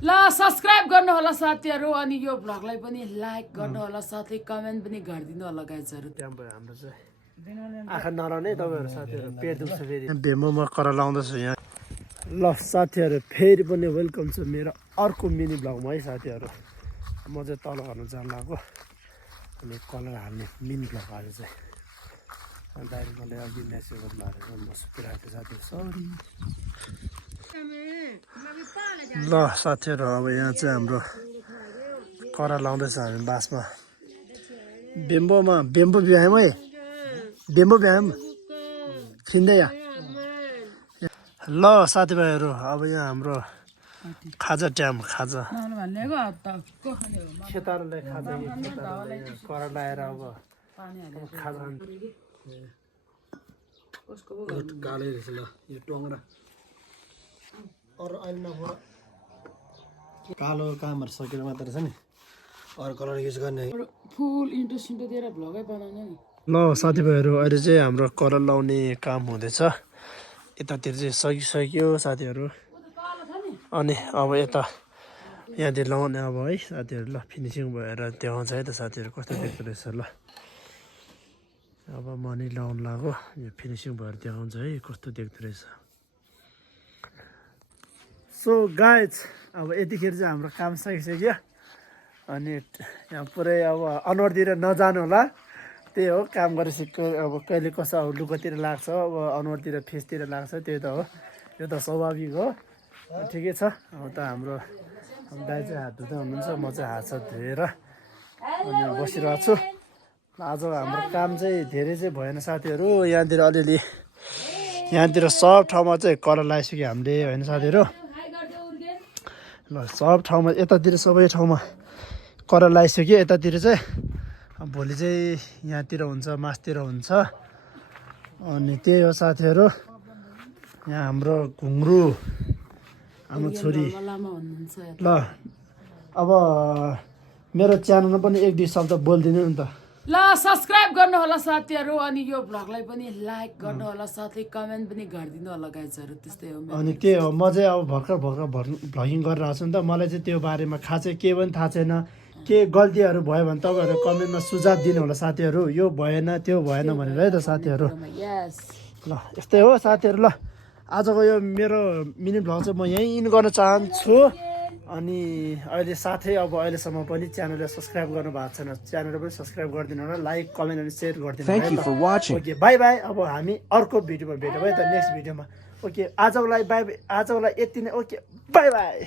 ल सब्स्क्राइब गर्नु होला साथीहरु अनि यो भ्लगलाई पनि लाइक गर्नु होला साथै कमेन्ट पनि गरिदिनु होला गाइजहरु त्यहाँ भयो हाम्रो चाहिँ आँखा नराउने तपाईहरु साथीहरु पेट दुख्छ फेरि भेमोमा करा लाउँदैछु यहाँ ल साथीहरु फेरि पनि वेलकम छ मेरो अर्को मिनी भ्लगमा है साथीहरु म चाहिँ तल गर्न जान लाग्यो अनि कलर हाल्ने मिनी भ्लग आज चाहिँ अन्त अहिले मैले अघि म्यासेज गर्नु भएको म सुतिरहेको साथीहरु सरी ल साथीहरु अब यहाँ चाहिँ हाम्रो करा लाउँदैछ हामी बासमा बेम्बो भ्याम है बेम्बो भ्याम खिन्दै ल साथीभाइहरू अब यहाँ हाम्रो खाजा ट्याम खाजा खेतारोलाई खाजा करा लाएर अब खाजा कालै रहेछ ल यो टोङ्रा अरू अहिले नभएर कालो कामहरू सकेर मात्र छ नि अरू कलर युज गर्ने फुल इन्ट्रेस्ट दिएर भ्लगै बनाउने नि ल साथीभाइहरू अहिले चाहिँ हाम्रो कलर लाउने काम हुँदैछ यतातिर चाहिँ सकिसक्यो साथीहरू अनि अब यता यहाँतिर लाउने अब है साथीहरू ल फिनिसिङ भएर देखाउँछ है त साथीहरू कस्तो देख्दो रहेछ ल अब मनी लाउनु लाग्यो यो फिनिसिङ भएर देखाउँछ है कस्तो देख्दो रहेछ सो गाइज अब यतिखेर चाहिँ हाम्रो काम सकिसक्यो अनि यहाँ पुरै अब अनुहारतिर नजानु होला त्यही हो काम गरेपछि अब कहिले कसो अब लुगातिर लाग्छ अब अनुहारतिर फेसतिर लाग्छ त्यही त हो यो त स्वाभाविक हो ठिकै छ अब त हाम्रो दाइ चाहिँ हात धुँदै हुनुहुन्छ म चाहिँ हात सात धोएर अनि बसिरहेको छु आज हाम्रो काम चाहिँ धेरै चाहिँ भएन साथीहरू यहाँतिर अलिअलि यहाँतिर सब ठाउँमा चाहिँ कलर लगाइसक्यो हामीले होइन साथीहरू ल सब ठाउँमा यतातिर सबै ठाउँमा कलर लगाइसक्यो यतातिर चाहिँ भोलि चाहिँ यहाँतिर हुन्छ मासतिर हुन्छ अनि त्यही हो साथीहरू यहाँ हाम्रो घुङ्रु हाम्रो छोरी ल अब मेरो च्यानलमा पनि एक दुई शब्द बोलिदिनु नि त ल सब्स्क्राइब गर्नु होला साथीहरु अनि यो भ्लगलाई पनि लाइक गर्नु होला साथै कमेन्ट पनि गरिदिनु होला गाइजहरु त्यस्तै हो अनि त्यही हो म चाहिँ अब भर्खर भ्लगिङ गरिरहेको छु नि त मलाई चाहिँ त्यो बारेमा खास चाहिँ के पनि थाहा छैन के गल्तीहरू भयो भने तपाईँहरू कमेन्टमा सुझाव दिनु होला साथीहरू यो भएन त्यो भएन भनेर है त साथीहरू ल यस्तै हो साथीहरू ल आजको यो मेरो मिनी भ्लग चाहिँ म यहीँ इन गर्न चाहन्छु अनि अहिले साथै अब अहिलेसम्म पनि च्यानललाई सब्स्क्राइब गर्नु भएको छैन च्यानललाई पनि सब्स्क्राइब गरिदिनु होला लाइक कमेन्ट अनि सेयर गरिदिनु ओके बाई बाई अब हामी अर्को भिडियोमा भेटौँ है त नेक्स्ट भिडियोमा ओके आजको लागि बाई आजको लागि यति नै ओके बाई बाई